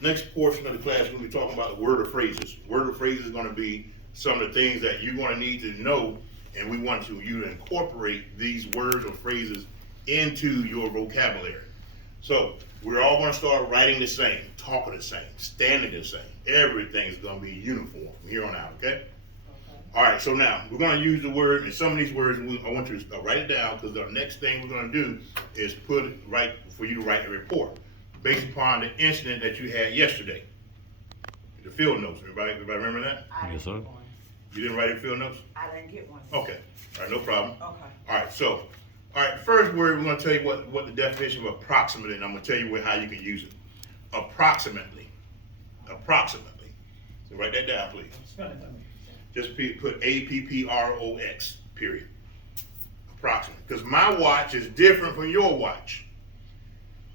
Next portion of the class, we're gonna be talking about the word or phrases. Word or phrases is gonna be some of the things that you're gonna need to know, and we want you to incorporate these words or phrases into your vocabulary. So, we're all gonna start writing the same, talking the same, standing the same. Everything's gonna be uniform from here on out, okay? Alright, so now, we're gonna use the word, and some of these words, I want you to write it down, because the next thing we're gonna do is for you to write a report, based upon the incident that you had yesterday. The field notes, everybody remember that? Yes, sir. You didn't write your field notes? I didn't get one. Okay, alright, no problem. Okay. Alright, so, first word, we're gonna tell you what the definition of approximate is, and I'm gonna tell you how you can use it. Approximately. Approximately. So write that down, please. Spell it for me. Just put APPROX, period. Approximate. Because my watch is different from your watch.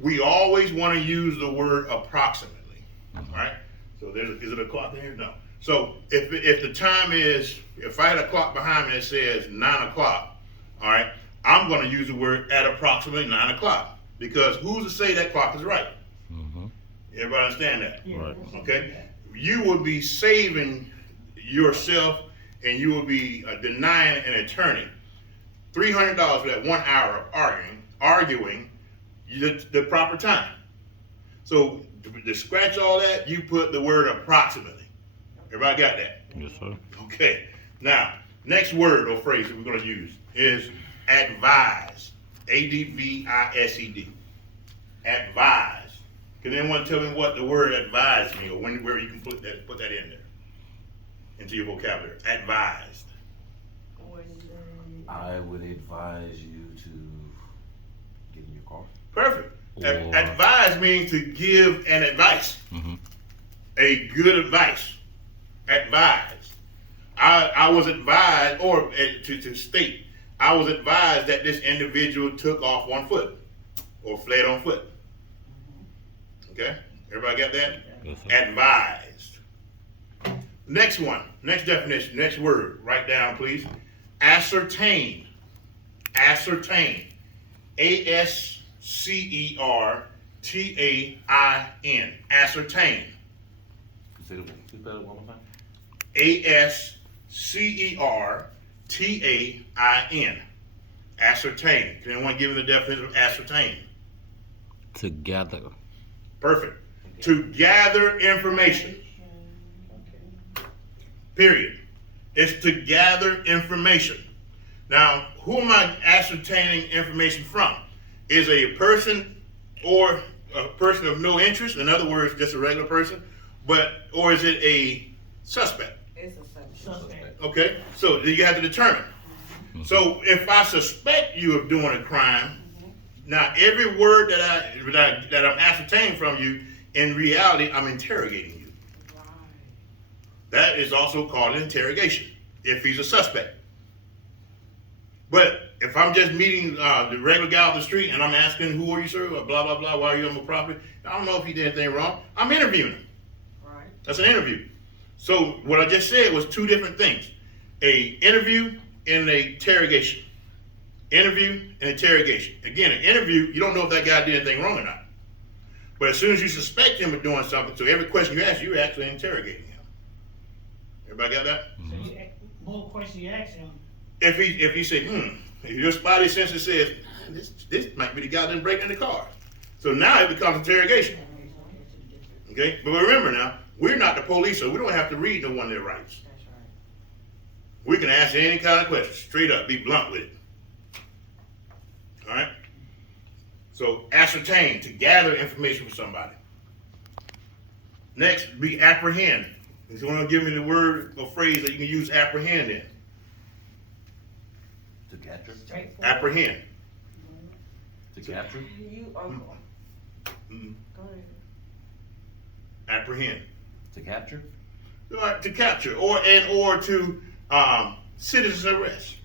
We always want to use the word approximately. All right? So is it a clock in here? No. So if the time is, if I had a clock behind me that says 9 o'clock, all right, I'm going to use the word at approximately 9 o'clock. Because who's to say that clock is right? Mm-hmm. Everybody understand that? Yeah. Right. Okay? You would be saving yourself, and you will be denying an attorney $300 for that 1 hour of arguing the proper time. So to scratch all that, you put the word approximately. Everybody got that? Yes, sir. Okay. Now, next word or phrase that we're going to use is advise. ADVISED. Advise. Can anyone tell me what the word advise means, or where you can put that in there into your vocabulary? Advised. I would advise you to get in your car. Perfect. Or- Advise means to give an advice. Mm-hmm. A good advice. Advised. I was advised, or to state, I was advised that this individual took off on foot or fled on foot. Okay? Everybody got that? Yes, sir. Advised. Next one, next definition, next word, write down please. Ascertain. Ascertain. ASCERTAIN. Ascertain. Say it one more time. ASCERTAIN. Ascertain. Can anyone give me the definition of ascertain? Together. Perfect. To gather information. Period. It's to gather information. Now, who am I ascertaining information from? Is a person or a person of no interest, in other words, just a regular person, or is it a suspect? It's a subject. Suspect. Okay, so you have to determine. So if I suspect you of doing a crime, now every word that I'm ascertaining from you, in reality, I'm interrogating you. Right. That is also called an interrogation, if he's a suspect. But if I'm just meeting the regular guy off the street and I'm asking, who are you, sir? Blah, blah, blah, why are you on my property? I don't know if he did anything wrong. I'm interviewing him. Right. That's an interview. So what I just said was two different things. A interview and a interrogation. Interview and interrogation. Again, an interview, you don't know if that guy did anything wrong or not. But as soon as you suspect him of doing something, so every question you ask, you're actually interrogating him. Everybody got that? So more questions you ask him, If he say, if your spidey sense says, this might be the guy that didn't break in the car. So now it becomes interrogation. Okay? But remember now, we're not the police, so we don't have to read no one their rights. That's right. We can ask any kind of question, straight up, be blunt with it. All right? So ascertain, to gather information from somebody. Next, be apprehend. If you want to give me the word or phrase that you can use apprehend in. To capture. Straightforward. Apprehend. To capture. You Mhm. go ahead. Apprehend. To capture. To capture, or to citizen arrest.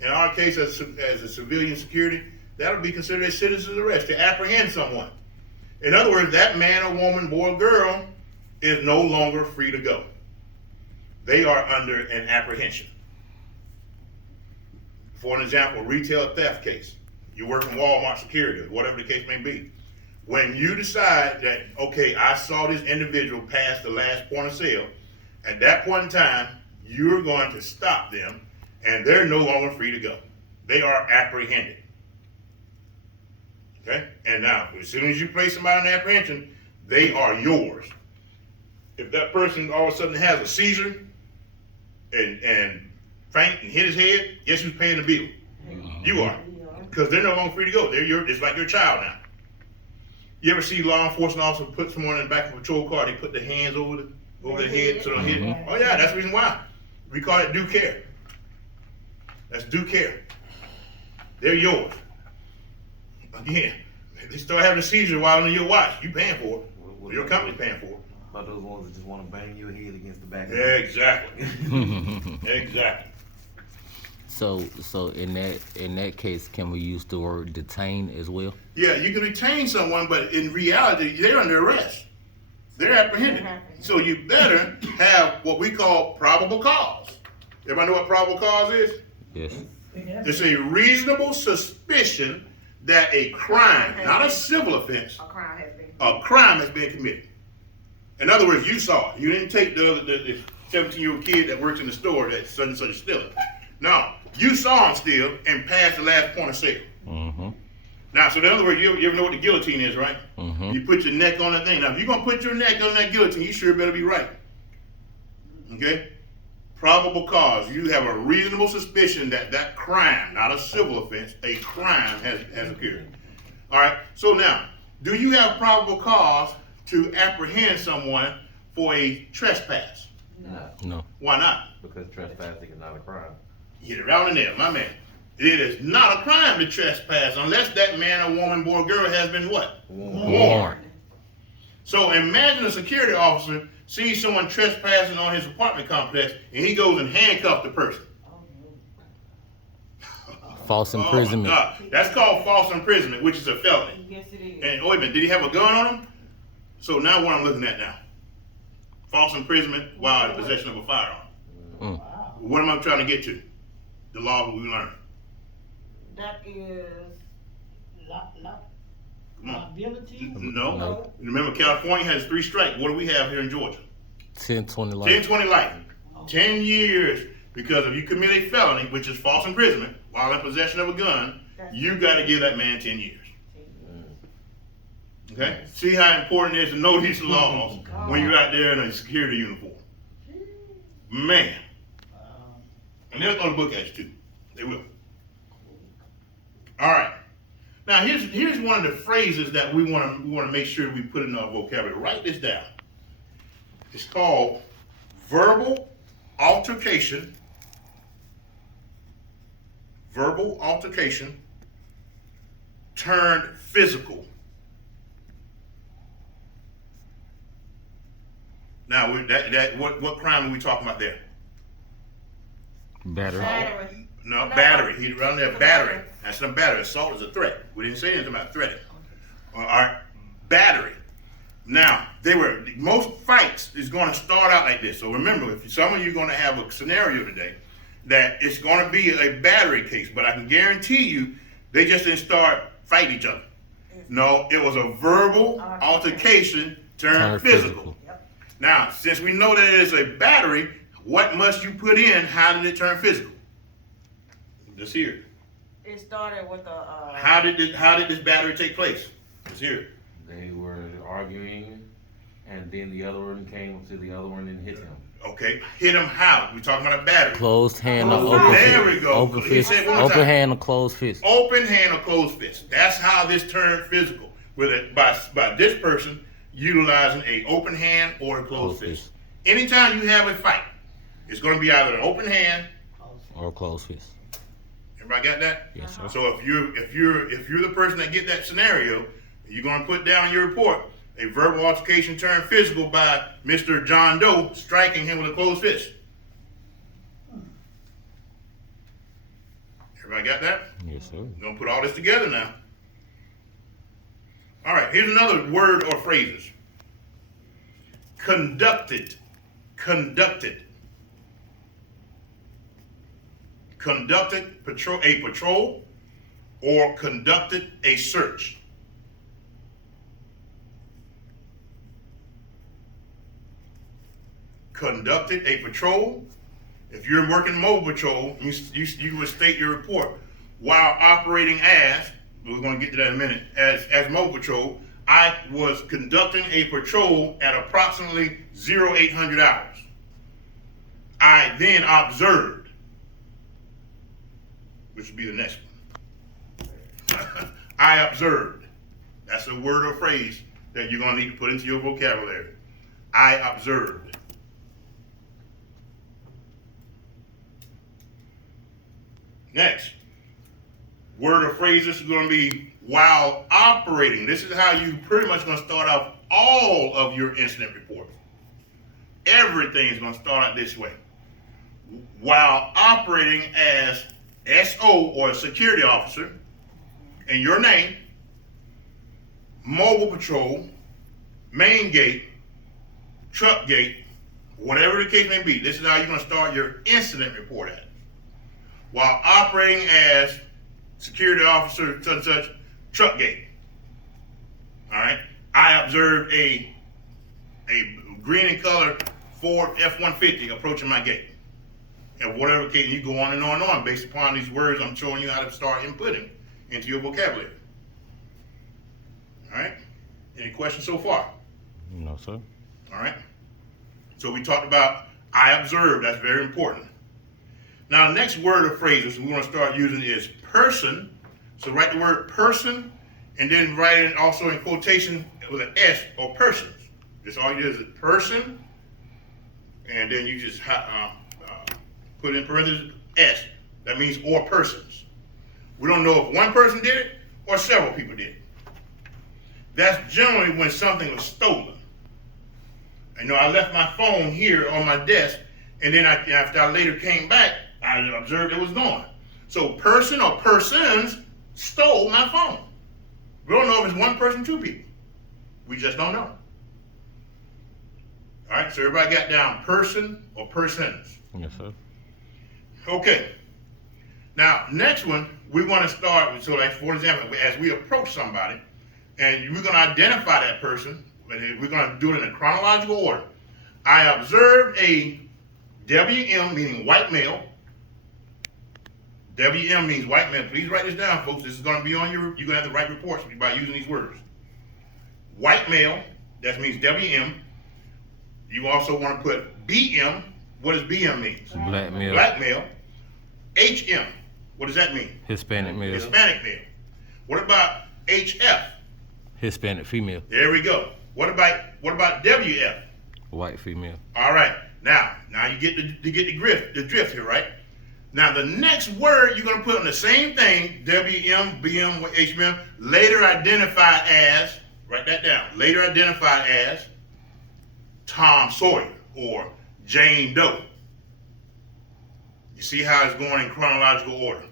In our case, as a civilian security, that would be considered a citizen's arrest, to apprehend someone. In other words, that man or woman, boy or girl, is no longer free to go. They are under an apprehension. For an example, retail theft case. You work in Walmart security, whatever the case may be. When you decide that, okay, I saw this individual pass the last point of sale, at that point in time, you're going to stop them, and they're no longer free to go. They are apprehended. Okay? And now, as soon as you place somebody in apprehension, they are yours. If that person all of a sudden has a seizure and faint and hit his head, guess who's paying the bill? You are. Because they're no longer free to go. It's like your child now. You ever see law enforcement officer put someone in the back of a patrol car, they put their hands over their head so they don't hit it? Oh yeah, that's the reason why. We call it due care. That's due care. They're yours. Again, they start having a seizure while on your watch, you paying for it. Or your company paying for it. About those ones that just want to bang your head against the back. Exactly. Exactly. So in that case, can we use the word detain as well? Yeah, you can retain someone, but in reality, they're under arrest. They're apprehended. So you better have what we call probable cause. Everybody know what probable cause is? Yes. It's a reasonable suspicion that a crime, not a civil offense, a crime has been committed. In other words, you saw it. You didn't take the 17-year-old kid that works in the store that such and such is stealing. No, you saw him steal and passed the last point of sale. Mm-hmm. Now, so in other words, you ever know what the guillotine is, right? Mm-hmm. You put your neck on that thing. Now, if you're going to put your neck on that guillotine, you sure better be right. Okay? Probable cause. You have a reasonable suspicion that that crime, not a civil offense, a crime has occurred. All right? So now, do you have probable cause to apprehend someone for a trespass? No. Why not? Because trespassing is not a crime. Hit it right in there, my man. It is not a crime to trespass unless that man or woman, boy or girl has been what? Warned. So imagine a security officer sees someone trespassing on his apartment complex and he goes and handcuffs the person. False Oh imprisonment. my God. That's called false imprisonment, which is a felony. Yes, it is. And wait a minute, did he have a gun on him? So now what I'm looking at now. False imprisonment while in possession of a firearm. Mm. What am I trying to get to? The law we learned. That is, Come on. liability. No. No. Remember, California has 3 strikes. What do we have here in Georgia? 10-20 life. 10-20 life. 10 years. Because if you commit a felony, which is false imprisonment, while in possession of a gun, you got to give that man 10 years. Okay? See how important it is to know these laws when you're out there in a security uniform. Man. And they'll throw the book at you too. They will. All right. Now here's one of the phrases that we want to make sure we put in our vocabulary. Write this down. It's called verbal altercation. Verbal altercation turned physical. Now what crime are we talking about there? Battery. battery. No, battery. He run there, battery. That's not battery. Assault is a threat. We didn't say anything about threatening. All right, battery. Now, most fights is going to start out like this. So remember, if some of you are going to have a scenario today that it's going to be a battery case, but I can guarantee you they just didn't start fighting each other. No, it was a verbal altercation turned physical. Now, since we know that it is a battery, what must you put in? How did it turn physical? Let's hear it. It started with a. How did this battery take place? Let's hear it. They were arguing, and then the other one came up to the other one and hit him. Okay, hit him how? We talking about a battery. Closed hand or Oh, open there fist. we go. Open He fist. said one more Open time. hand or closed fist. Open hand or closed fist. That's how this turned physical. With it by this person utilizing a open hand or a closed fist. Anytime you have a fight, it's going to be either an open hand. Or closed fist. Everybody got that? Yes, sir. So if you're the person that get that scenario, you're going to put down in your report a verbal altercation turned physical by Mr. John Doe striking him with a closed fist. Everybody got that? Yes, sir. We're going to put all this together now. All right, here's another word or phrases. Conducted. Conducted. Conducted a patrol or conducted a search. conducted a patrol. If you're working mobile patrol, you would state your report. While operating as, we're going to get to that in a minute, as mobile patrol, I was conducting a patrol at approximately 0800 hours. I then observed, which would be the next one. I observed. That's a word or phrase that you're going to need to put into your vocabulary. I observed. Next, word or phrase, this is going to be while operating. This is how you pretty much going to start off all of your incident reports. Everything's going to start out this way. While operating as SO or a security officer, in your name, mobile patrol, main gate, truck gate, whatever the case may be, this is how you're going to start your incident report at. While operating as security officer, such and such, truck gate. All right. I observed a green and color Ford F-150 approaching my gate. And whatever case, you go on and on and on based upon these words I'm showing you how to start inputting into your vocabulary. All right. Any questions so far? No, sir. All right. So we talked about I observed. That's very important. Now, the next word or phrase we want to start using is person. So write the word person and then write it also in quotation with an S or persons. Just all you do is person, and then you just put in parentheses S. That means or persons. We don't know if one person did it or several people did it. That's generally when something was stolen. I know I left my phone here on my desk, and then after I later came back, I observed it was gone. So person or persons stole my phone. We don't know if it's one person, two people. We just don't know. All right, so everybody got down person or persons. Yes, sir. Okay. Now, next one, we want to start with, so like, for example, as we approach somebody, and we're going to identify that person, and we're going to do it in a chronological order. I observed a WM, meaning white male. WM means white male. Please write this down, folks. This is going to be on you're going to have to write reports by using these words. White male, that means WM. You also want to put BM. What does BM mean? Black male. Black male. HM. What does that mean? Hispanic male. Hispanic male. What about HF? Hispanic female. There we go. What about WF? White female. All right. Now you get the drift here, right? Now the next word you're gonna put on the same thing, WM, BM, HM, later identified as, write that down, later identified as Tom Sawyer or Jane Doe. You see how it's going in chronological order.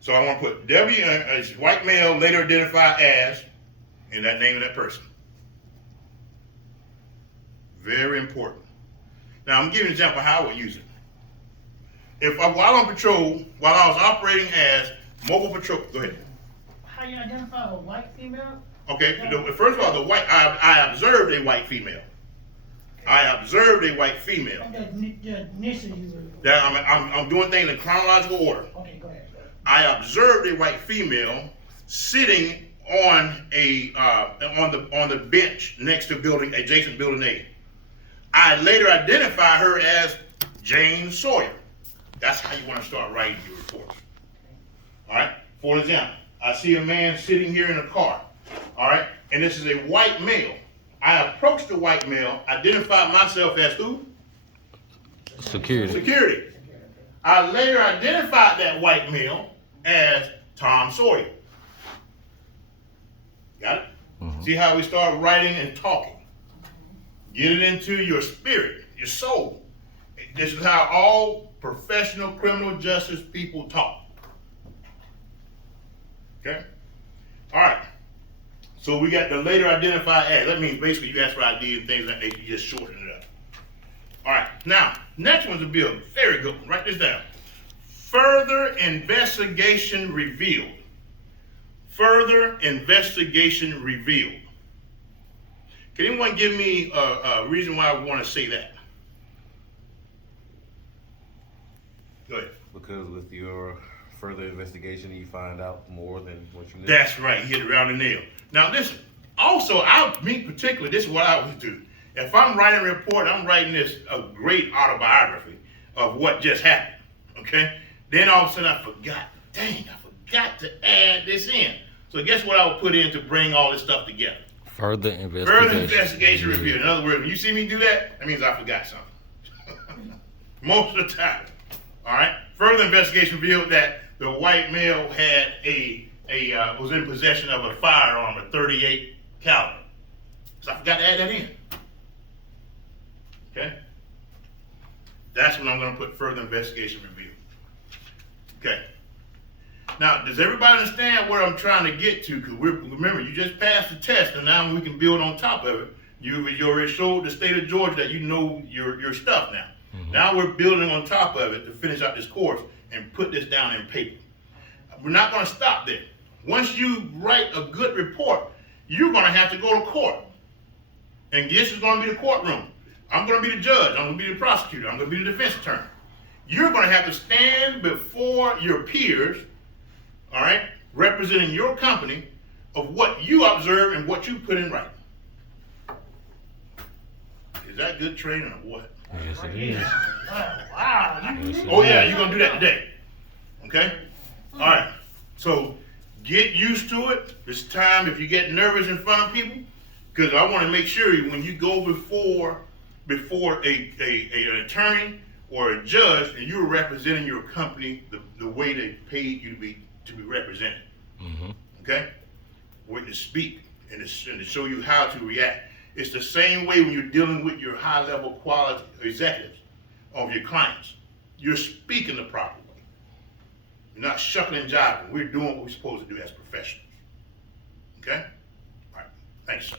So I want to put W as white male, later identified as, and that name of that person. Very important. Now I'm giving an example of how I would use it. While on patrol, while I was operating as mobile patrol, go ahead. How you identify a white female? Okay, first of all, I observed a white female. I observed a white female. The initial you were. That I'm doing things in chronological order. Okay, go ahead. I observed a white female sitting on the bench next to adjacent building A. I later identified her as Jane Sawyer. That's how you want to start writing your reports. All right. For example, I see a man sitting here in a car. All right, and this is a white male. I approached the white male, identified myself as who? Security. Security. I later identified that white male as Tom Sawyer. Got it? Mm-hmm. See how we start writing and talking? Get it into your spirit, your soul. This is how all professional criminal justice people talk. Okay? All right. So we got the later identified as. That means basically you ask for ID and things like that. You just shorten it up. All right. Now, next one's a bill. Very good one. Write this down. Further investigation revealed. Further investigation revealed. Can anyone give me a reason why I want to say that? Go ahead. Because with your further investigation, you find out more than what you knew. That's right, you hit it around the nail. Now listen, also, me particularly, this is what I always do. If I'm writing a report, I'm writing a great autobiography of what just happened, okay? Then all of a sudden I forgot, dang, I forgot to add this in. So guess what I would put in to bring all this stuff together? Further investigation. Further investigation review. In other words, when you see me do that, that means I forgot something. Most of the time, all right? Further investigation revealed that the white male had was in possession of a firearm, a .38 caliber. So I forgot to add that in. Okay? That's when I'm going to put further investigation review. Okay. Now, does everybody understand where I'm trying to get to? Because remember, you just passed the test, and now we can build on top of it. You already showed the state of Georgia that you know your stuff now. Mm-hmm. Now we're building on top of it to finish out this course and put this down in paper. We're not going to stop there. Once you write a good report, you're going to have to go to court. And this is going to be the courtroom. I'm going to be the judge. I'm going to be the prosecutor. I'm going to be the defense attorney. You're going to have to stand before your peers, all right, representing your company of what you observe and what you put in writing. Is that good training or what? Yes, it is. Wow. Yes, it Oh yeah, is. you're going to do that today. Okay? All right. So get used to it. This time, if you get nervous in front of people, because I want to make sure when you go before an attorney or a judge and you're representing your company the way they paid you to be represented. Mm-hmm. Okay? When to speak and to show you how to react. It's the same way when you're dealing with your high-level quality executives of your clients. You're speaking the proper way. You're not shucking and jiving. We're doing what we're supposed to do as professionals. Okay? All right. Thanks.